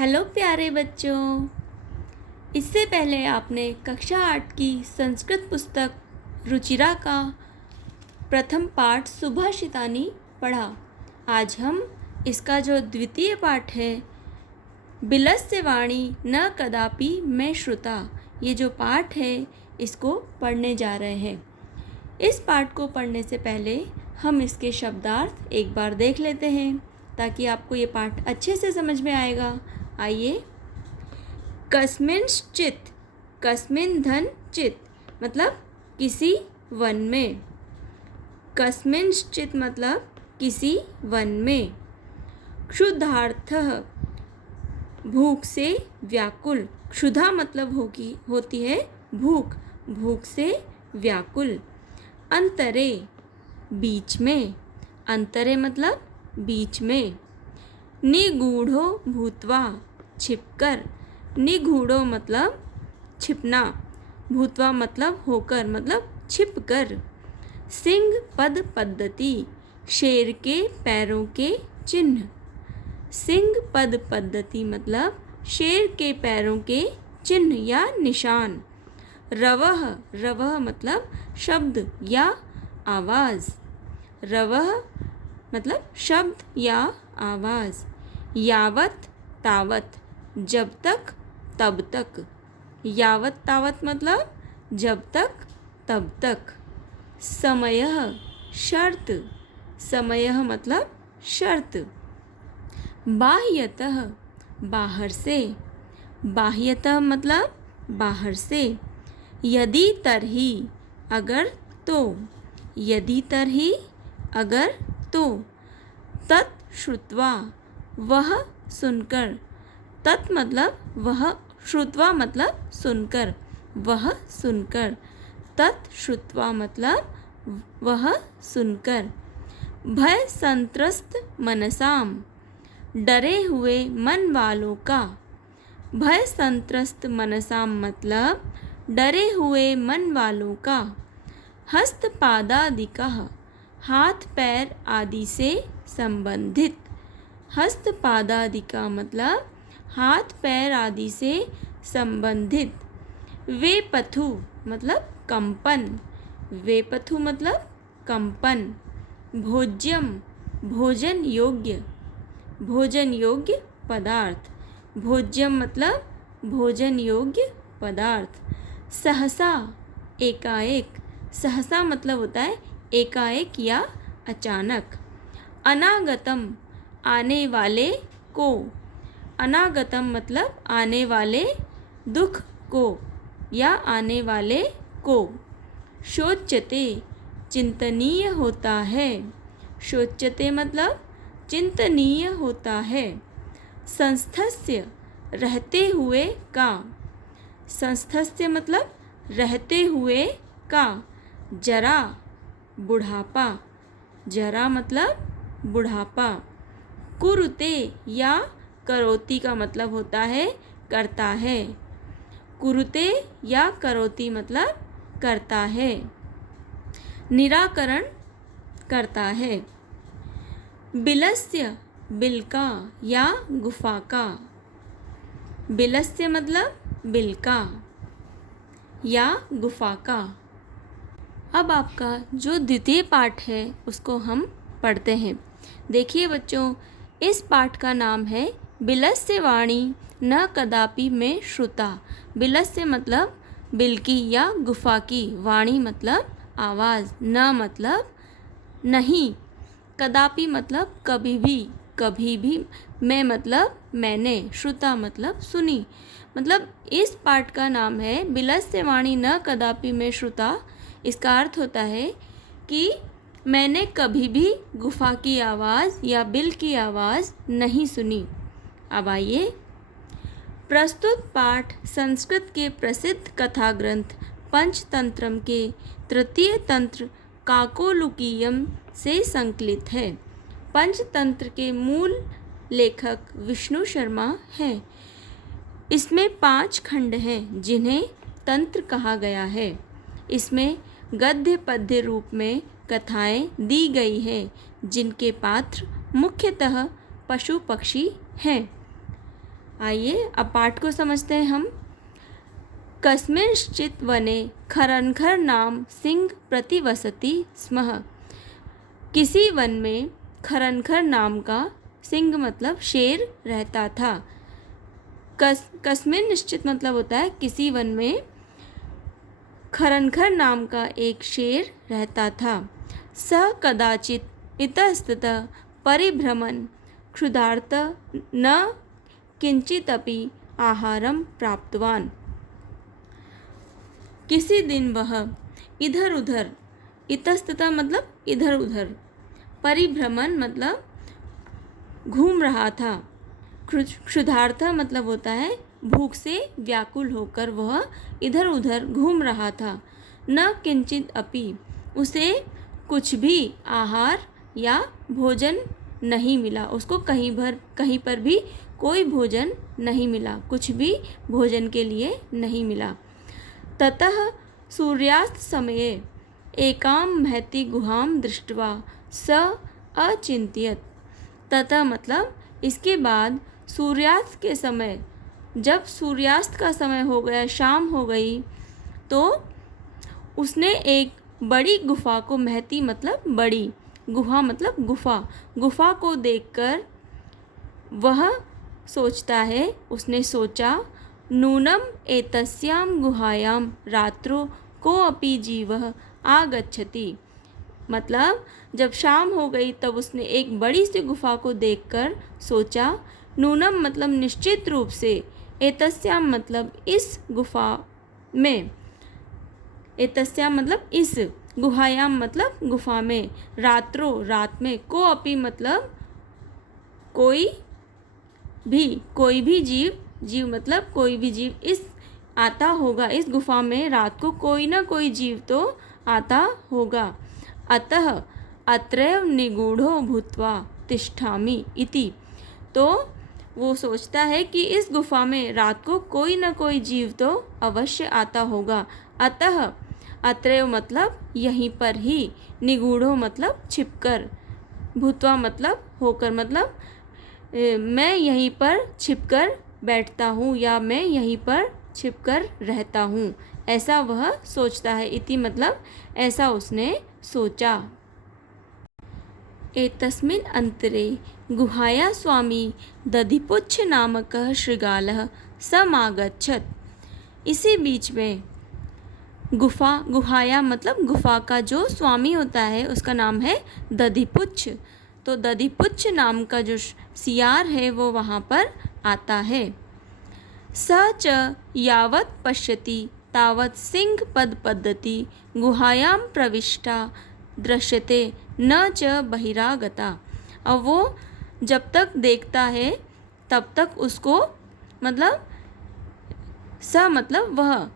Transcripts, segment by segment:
Hello प्यारे बच्चों। इससे पहले आपने कक्षा 8 की संस्कृत पुस्तक रुचिरा का प्रथम पाठ सुभाषितानी पढ़ा। आज हम इसका जो द्वितीय पाठ है बिलस्य वाणी न कदापि मैं श्रुता, ये जो पाठ है इसको पढ़ने जा रहे हैं। इस पाठ को पढ़ने से पहले हम इसके शब्दार्थ एक बार देख लेते हैं ताकि आपको ये पाठ अच्छे से समझ में आएगा। आइए। कस्मिंश्चित्, कस्मिन् धन चित् मतलब किसी वन में। कस्मिंश्चित् मतलब किसी वन में। क्षुधार्थः भूख से व्याकुल। क्षुधा मतलब होती है भूख, भूख से व्याकुल। अंतरे बीच में, अंतरे मतलब बीच में। निगूढ़ो भूत्वा छिपकर, निगूढ़ो मतलब छिपना, भूत्वा मतलब होकर मतलब छिपकर। सिंह पद पद्धति शेर के पैरों के चिन्ह। सिंह पद पद्धति मतलब शेर के पैरों के चिन्ह या निशान। रवः, रवः मतलब शब्द या आवाज़। रवः मतलब शब्द या आवाज़। यावत तावत जब तक तब तक। यावत तावत मतलब जब तक तब तक। समयः शर्त, समयः मतलब शर्त। बाह्यतः बाहर से, बाह्यतः मतलब बाहर से। यदि तरहि अगर तो, यदि तरहि अगर तो। तत् श्रुत्वा वह सुनकर, तत् मतलब वह, श्रुत्वा मतलब सुनकर, वह सुनकर। तत् श्रुत्वा मतलब वह सुनकर। भय संत्रस्त मनसाम डरे हुए मन वालों का। भय संत्रस्त मनसाम मतलब डरे हुए मन वालों का। हस्तपादादिकः हाथ पैर आदि से संबंधित। हस्तपादादिका मतलब हाथ पैर आदि से संबंधित। वेपथु मतलब कंपन, वेपथु मतलब कंपन। भोज्यम भोजन योग्य, भोजन योग्य पदार्थ। भोज्यम मतलब भोजन योग्य पदार्थ। सहसा एकाएक, सहसा मतलब होता है एकाएक या अचानक। अनागतम आने वाले को, अनागतम मतलब आने वाले दुख को या आने वाले को। शोच्यते चिंतनीय होता है, शोच्यते मतलब चिंतनीय होता है। संस्थस्य रहते हुए का, संस्थस्य मतलब रहते हुए का। जरा बुढ़ापा, जरा मतलब बुढ़ापा। कुरुते या करोति का मतलब होता है करता है। कुरुते या करोति मतलब करता है, निराकरण करता है। बिलस्य बिल का या गुफा का। बिलस्य मतलब बिल का या गुफा का। अब आपका जो द्वितीय पाठ है उसको हम पढ़ते हैं। देखिए बच्चों, इस पाठ का नाम है बिलस्य वाणी न कदापि मैं श्रुता। बिलस्य मतलब बिल की या गुफा की, वाणी मतलब आवाज़, न मतलब नहीं, कदापि मतलब कभी भी, कभी भी। मैं मतलब मैंने, श्रुता मतलब सुनी। मतलब इस पाठ का नाम है बिलस्य वाणी न कदापि मैं श्रुता। इसका अर्थ होता है कि मैंने कभी भी गुफा की आवाज़ या बिल की आवाज़ नहीं सुनी। अब आइए। प्रस्तुत पाठ संस्कृत के प्रसिद्ध कथा ग्रंथ पंचतंत्रम के तृतीय तंत्र काकोलुकीयम से संकलित है। पंचतंत्र के मूल लेखक विष्णु शर्मा हैं। इसमें 5 खंड हैं जिन्हें तंत्र कहा गया है। इसमें गद्य पद्य रूप में कथाएं दी गई हैं जिनके पात्र मुख्यतः पशु पक्षी हैं। आइए अब पाठ को समझते हैं हम। कस्मिंश्चित् वने खरंखर नाम सिंह प्रतिवसति स्म। किसी वन में खरंखर नाम का सिंह मतलब शेर रहता था। कस्मिन निश्चित मतलब होता है किसी वन में खरंखर नाम का एक शेर रहता था। स कदाचित इतस्ततः परिभ्रमन् क्षुधार्त न किंचिदपि आहारं प्राप्तवान्। किसी दिन वह इधर उधर, इतस्ततः मतलब इधर उधर, परिभ्रमण मतलब घूम रहा था, क्षुधार्थ मतलब होता है भूख से व्याकुल होकर वह इधर उधर घूम रहा था। न किंचित अपि उसे कुछ भी आहार या भोजन नहीं मिला, उसको कहीं पर भी कोई भोजन नहीं मिला, कुछ भी भोजन के लिए नहीं मिला। ततः सूर्यास्त समये एकां महती गुहां दृष्ट्वा स अचिंत्यत। ततः मतलब इसके बाद सूर्यास्त के समय, जब सूर्यास्त का समय हो गया, शाम हो गई, तो उसने एक बड़ी गुफा को, महती मतलब बड़ी, गुहा मतलब गुफा, गुफा को देखकर वह सोचता है, उसने सोचा, नूनम एतस्यां गुहायां रात्रो कोऽपि जीवः आगच्छति। मतलब जब शाम हो गई तब उसने एक बड़ी सी गुफा को देखकर सोचा, नूनम मतलब निश्चित रूप से, एतस्याम मतलब इस गुफा में, एतस्याम मतलब इस, गुहायाम मतलब गुफा में, रात्रो रात में, कोऽपि मतलब कोई भी जीव, जीव मतलब कोई भी जीव इस आता होगा, इस गुफा में रात को कोई ना कोई जीव तो आता होगा। अतः अत्रैव निगूढ़ो भूत्वा तिष्ठामि इति। तो वो सोचता है कि इस गुफा में रात को कोई ना कोई जीव तो अवश्य आता होगा। अतः अत्रैव मतलब यहीं पर ही, निगूढ़ो मतलब छिपकर, भूत्वा मतलब होकर, मतलब मैं यहीं पर छिपकर बैठता हूँ या मैं यहीं पर छिपकर रहता हूँ, ऐसा वह सोचता है। इति मतलब ऐसा उसने सोचा। एतस्मिन् अंतरे गुहाया स्वामी दधिपुच्छ नामकः शृगालः समागच्छत्। इसी बीच में गुहाया मतलब गुफा का जो स्वामी होता है उसका नाम है दधिपुच्छ। तो दधिपुच्छ नाम का जो सियार है वो वहाँ पर आता है। स च यावत् पश्यति तावत् सिंह पदपद्धति गुहायां प्रविष्टा दृश्यते न च बहिरागता। अब वो जब तक देखता है तब तक उसको, मतलब स मतलब वह,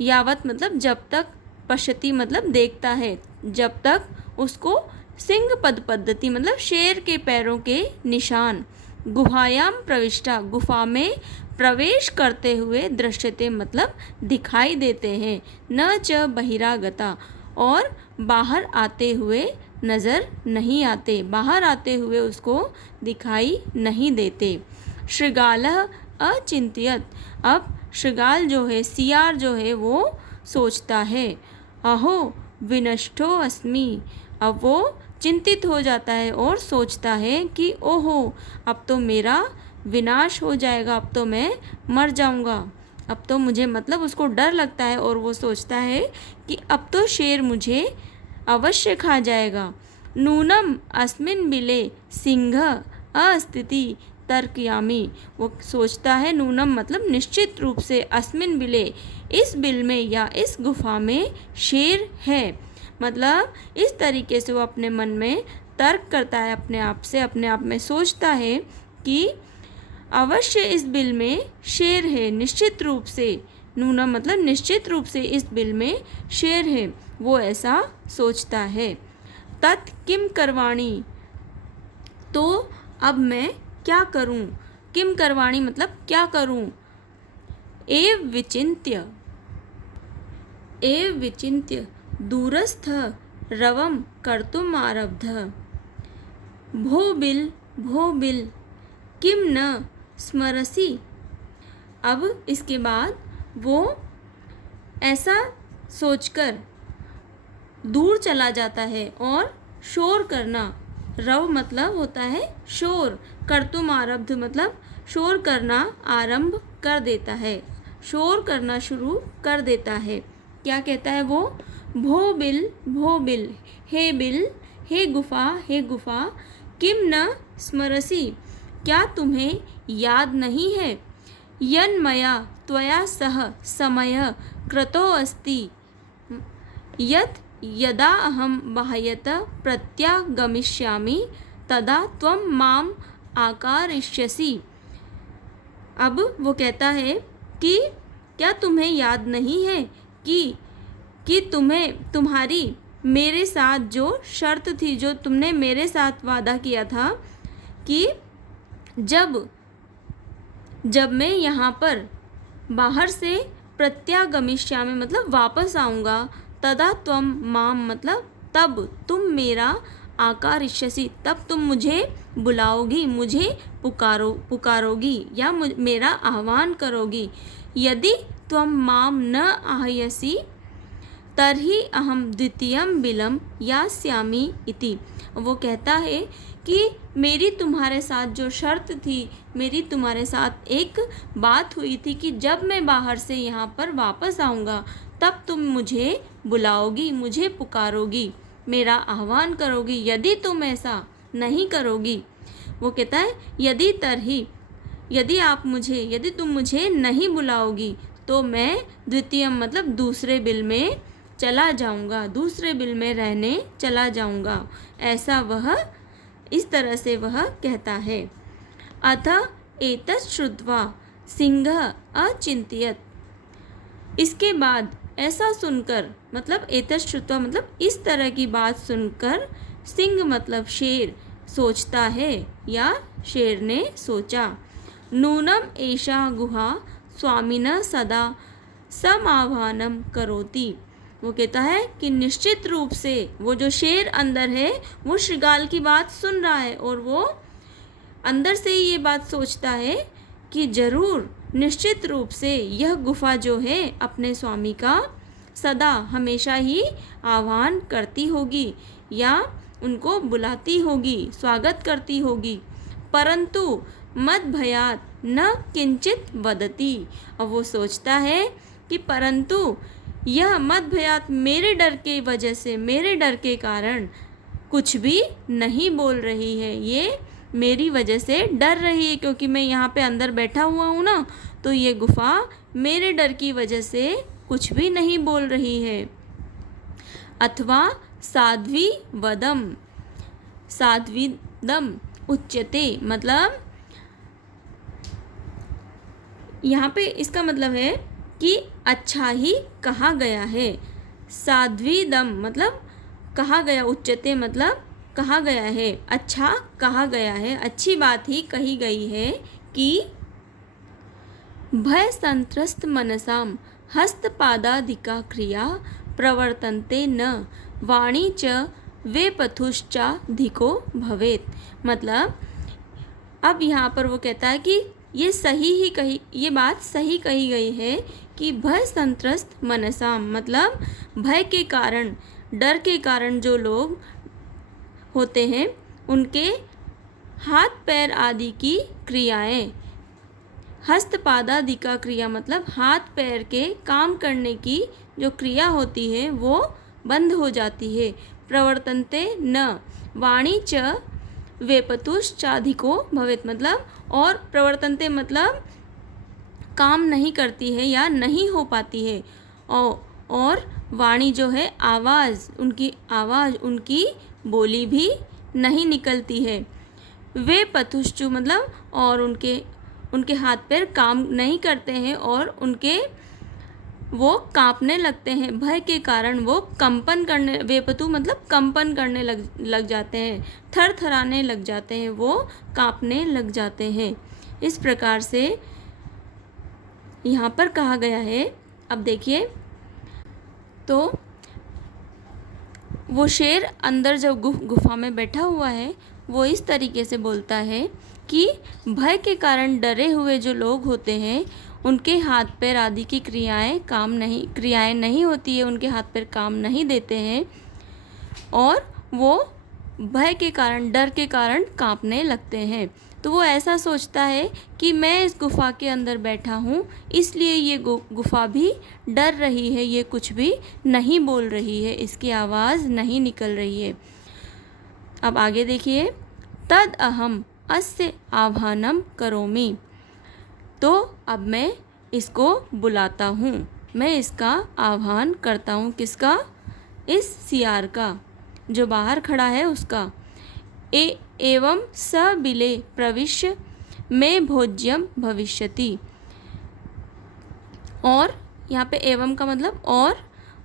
यावत मतलब जब तक, पश्यति मतलब देखता है, जब तक उसको सिंह पद पद्धति मतलब शेर के पैरों के निशान, गुहायाम प्रविष्टा गुफा में प्रवेश करते हुए दृश्यते मतलब दिखाई देते हैं, न च बहिरागता और बाहर आते हुए नज़र नहीं आते, बाहर आते हुए उसको दिखाई नहीं देते। शृगालः अचिंत्यत। अब शृगाल जो है, सियार जो है, वो सोचता है, अहो विनष्टो अस्मि। अब वो चिंतित हो जाता है और सोचता है कि ओहो अब तो मेरा विनाश हो जाएगा, अब तो मैं मर जाऊंगा, अब तो मुझे, मतलब उसको डर लगता है और वो सोचता है कि अब तो शेर मुझे अवश्य खा जाएगा। नूनम अस्मिन् बिले सिंह अस्तिति तर्कयामि। वो सोचता है, नूनम मतलब निश्चित रूप से, अस्मिन् बिले इस बिल में या इस गुफा में शेर है। मतलब इस तरीके से वो अपने मन में तर्क करता है, अपने आप से, अपने आप में सोचता है कि अवश्य इस बिल में शेर है, निश्चित रूप से, नूना मतलब निश्चित रूप से इस बिल में शेर है, वो ऐसा सोचता है। तत् किम करवाणी, तो अब मैं क्या करूं, किम करवाणी मतलब क्या करूं। एव विचिन्त्य दूरस्थ रवं कर्तुम् आरब्ध। भो बिल किम न स्मरसि अब इसके बाद वो ऐसा सोचकर दूर चला जाता है और शोर करना, रव मतलब होता है शोर, कर्तुम आरब्ध मतलब शोर करना आरंभ कर देता है, शोर करना शुरू कर देता है। क्या कहता है वो? भो बिल, हे बिल, हे गुफा, किम न स्मरसि, क्या तुम्हें याद नहीं है? यन्मया त्वया सह समय कृतो अस्ति, यत् यदा अहम बाह्यत प्रत्यागमिष्यामि तदा त्वं माम आकारिष्यसि। अब वो कहता है कि क्या तुम्हें याद नहीं है कि तुम्हारी मेरे साथ जो शर्त थी, जो तुमने मेरे साथ वादा किया था कि जब मैं यहाँ पर बाहर से प्रत्यागमिष्यामि मतलब वापस आऊँगा, तदा त्वम माम मतलब तब तुम मेरा आकारिष्यसि, तब तुम मुझे बुलाओगी, मुझे पुकारोगी या मेरा आह्वान करोगी। यदि त्वम माम न आह्वयसि तर्हि अहम द्वितीयं बिलं यास्यामि इति। वो कहता है कि मेरी तुम्हारे साथ जो शर्त थी, मेरी तुम्हारे साथ एक बात हुई थी कि जब मैं बाहर से यहाँ पर वापस आऊँगा तब तुम मुझे बुलाओगी, मुझे पुकारोगी, मेरा आह्वान करोगी। यदि तुम ऐसा नहीं करोगी, वो कहता है यदि तुम मुझे नहीं बुलाओगी तो मैं द्वितीय मतलब दूसरे बिल में चला जाऊंगा, दूसरे बिल में रहने चला जाऊंगा। ऐसा वह इस तरह से वह कहता है। अथ एतत् श्रुत्वा सिंहः अचिंत्यत, इसके बाद ऐसा सुनकर मतलब एतत् श्रुत्वा मतलब इस तरह की बात सुनकर सिंह मतलब शेर सोचता है या शेर ने सोचा। नूनम एषा गुहा स्वामिनः सदा समाह्वानं करोति। वो कहता है कि निश्चित रूप से वो जो शेर अंदर है वो श्रृगाल की बात सुन रहा है और वो अंदर से ही ये बात सोचता है कि ज़रूर निश्चित रूप से यह गुफा जो है अपने स्वामी का सदा हमेशा ही आह्वान करती होगी या उनको बुलाती होगी, स्वागत करती होगी। परंतु मद भयात न किंचित वदति। अब वो सोचता है कि परंतु यह मद भयात मेरे डर के वजह से, मेरे डर के कारण कुछ भी नहीं बोल रही है, ये मेरी वजह से डर रही है क्योंकि मैं यहाँ पे अंदर बैठा हुआ हूँ ना, तो ये गुफा मेरे डर की वजह से कुछ भी नहीं बोल रही है। अथवा साध्वी दम उच्यते, मतलब यहाँ पे इसका मतलब है कि अच्छा ही कहा गया है। साध्वी दम मतलब कहा गया, उच्यते मतलब कहा गया है, अच्छा कहा गया है, अच्छी बात ही कही गई है कि भय संत्रस्त मनसाम हस्तपादादिका क्रिया प्रवर्तन्ते न वाणी च वेपथुश्चाधिको भवेत्। मतलब अब यहाँ पर वो कहता है कि ये बात सही कही गई है कि भय संत्रस्त मनसाम मतलब भय के कारण, डर के कारण जो लोग होते हैं उनके हाथ पैर आदि की क्रियाएं, हस्तपादादि का क्रिया मतलब हाथ पैर के काम करने की जो क्रिया होती है वो बंद हो जाती है। प्रवर्तन्ते न वाणी च वेपतुश्चाधिको भवेत् मतलब और प्रवर्तन्ते मतलब काम नहीं करती है या नहीं हो पाती है। और वाणी जो है आवाज़, उनकी बोली भी नहीं निकलती है। वे पथुश्चु मतलब और उनके हाथ पैर काम नहीं करते हैं और वो कांपने लगते हैं, भय के कारण वो कंपन करने, वेपतु मतलब कंपन करने लग जाते हैं, थरथराने लग जाते हैं, वो कांपने लग जाते हैं। इस प्रकार से यहाँ पर कहा गया है। अब देखिए तो वो शेर अंदर जब गुफा में बैठा हुआ है वो इस तरीके से बोलता है कि भय के कारण डरे हुए जो लोग होते हैं उनके हाथ पैर आदि की क्रियाएं नहीं होती है, उनके हाथ पैर काम नहीं देते हैं और वो भय के कारण, डर के कारण कांपने लगते हैं। तो वो ऐसा सोचता है कि मैं इस गुफ़ा के अंदर बैठा हूँ, इसलिए ये गुफ़ा भी डर रही है, ये कुछ भी नहीं बोल रही है, इसकी आवाज़ नहीं निकल रही है। अब आगे देखिए, तद अहम अस्य आह्वानम करोमि। तो अब मैं इसको बुलाता हूँ, मैं इसका आह्वान करता हूँ। किसका? इस सियार का, जो बाहर खड़ा है उसका। एवं स बिले प्रविश्य में भोज्यम भविष्यति। और यहाँ पे एवं का मतलब और,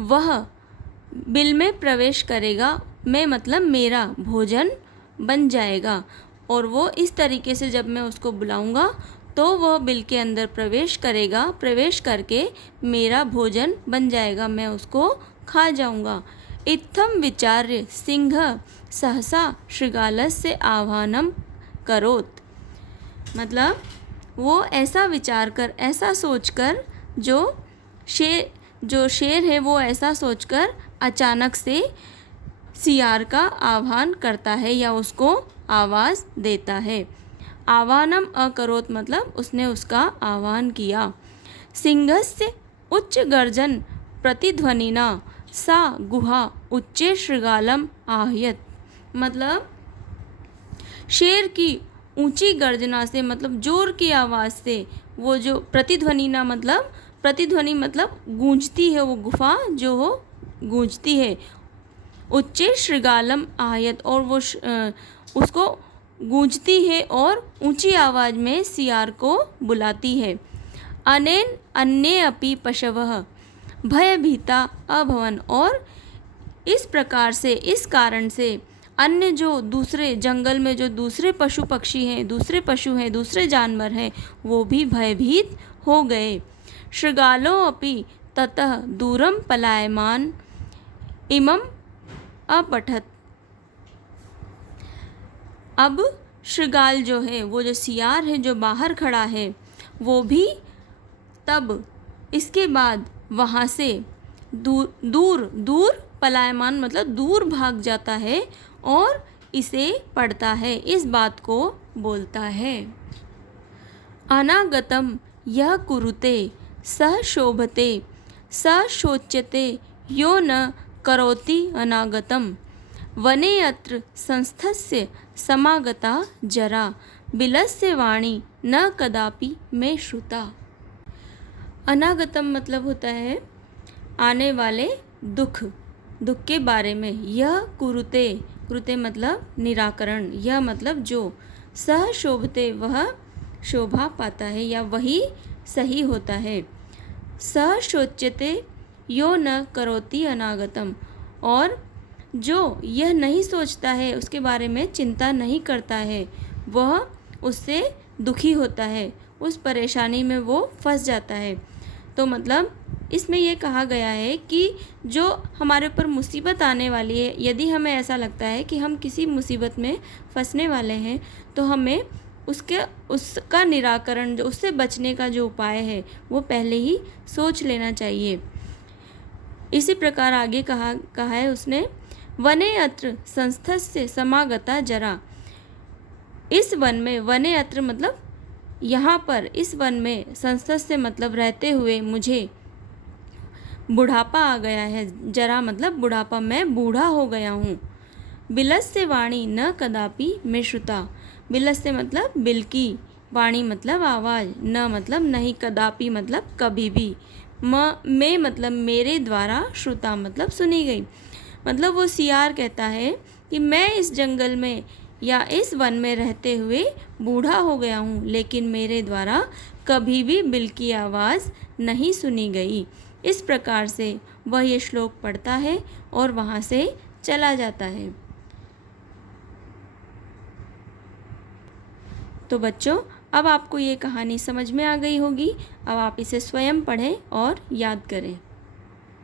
वह बिल में प्रवेश करेगा, मैं मतलब मेरा भोजन बन जाएगा। और वो इस तरीके से जब मैं उसको बुलाऊंगा तो वह बिल के अंदर प्रवेश करेगा, प्रवेश करके मेरा भोजन बन जाएगा, मैं उसको खा जाऊंगा। इत्थम विचार्य सिंह सहसा शृगालस्य आह्वानम करोत। मतलब वो ऐसा विचार कर, ऐसा सोचकर, जो शेर है वो ऐसा सोचकर अचानक से सियार का आह्वान करता है या उसको आवाज़ देता है। आह्वानम अकरोत मतलब उसने उसका आह्वान किया। सिंहस्य उच्च गर्जन प्रतिध्वनिना सा गुहा उच्चे शृगालम आह्यत। मतलब शेर की ऊंची गर्जना से, मतलब जोर की आवाज़ से, वो जो प्रतिध्वनिना मतलब, प्रतिध्वनि मतलब गूंजती है, वो गुफा जो हो गूंजती है। उच्चे शृगालम आह्यत, और वो उसको गूंजती है और ऊंची आवाज़ में सियार को बुलाती है। अनेन अन्ये अपि पशवः भयभीता अभवन। और इस प्रकार से, इस कारण से अन्य जो दूसरे जंगल में जो दूसरे पशु पक्षी हैं, दूसरे पशु हैं, दूसरे जानवर हैं, वो भी भयभीत हो गए। शृगालो अपि ततः दूरम पलायमान इमं अपठत। अब शृगाल जो है, वो जो सियार है जो बाहर खड़ा है, वो भी तब इसके बाद वहाँ से दूर दूर दूर, पलायमान मतलब दूर भाग जाता है और इसे पढ़ता है, इस बात को बोलता है। अनागतम यह कुरुते सह शोभते स शोच्यते यो न करोति अनागतम। वने अत्र संस्थस्य समागता जरा बिलस्य वाणी न कदापि में श्रुता। अनागतम मतलब होता है आने वाले दुख, दुख के बारे में। यह कुरुते, कुरुते मतलब निराकरण, यह मतलब जो, सह शोभते वह शोभा पाता है या वही सही होता है। सह शोच्यते यो न करोति अनागतम, और जो यह नहीं सोचता है, उसके बारे में चिंता नहीं करता है, वह उससे दुखी होता है, उस परेशानी में वो फंस जाता है। तो मतलब इसमें यह कहा गया है कि जो हमारे ऊपर मुसीबत आने वाली है, यदि हमें ऐसा लगता है कि हम किसी मुसीबत में फंसने वाले हैं, तो हमें उसका निराकरण, जो उससे बचने का जो उपाय है, वो पहले ही सोच लेना चाहिए। इसी प्रकार आगे कहा है उसने, वने अत्र संस्थस्य समागता जरा। इस वन में, वने अत्र मतलब यहाँ पर, इस वन में, संस्थस्य मतलब रहते हुए मुझे बुढ़ापा आ गया है। जरा मतलब बुढ़ापा, मैं बूढ़ा हो गया हूँ। बिलस्य वाणी न कदापि में श्रुता। बिलस्य मतलब बिल की, वाणी मतलब आवाज़, न मतलब नहीं, कदापि मतलब कभी भी, में मतलब मेरे द्वारा, श्रुता मतलब सुनी गई। मतलब वो सियार कहता है कि मैं इस जंगल में या इस वन में रहते हुए बूढ़ा हो गया हूँ, लेकिन मेरे द्वारा कभी भी बिल की आवाज़ नहीं सुनी गई। इस प्रकार से वह ये श्लोक पढ़ता है और वहाँ से चला जाता है। तो बच्चों, अब आपको ये कहानी समझ में आ गई होगी। अब आप इसे स्वयं पढ़ें और याद करें।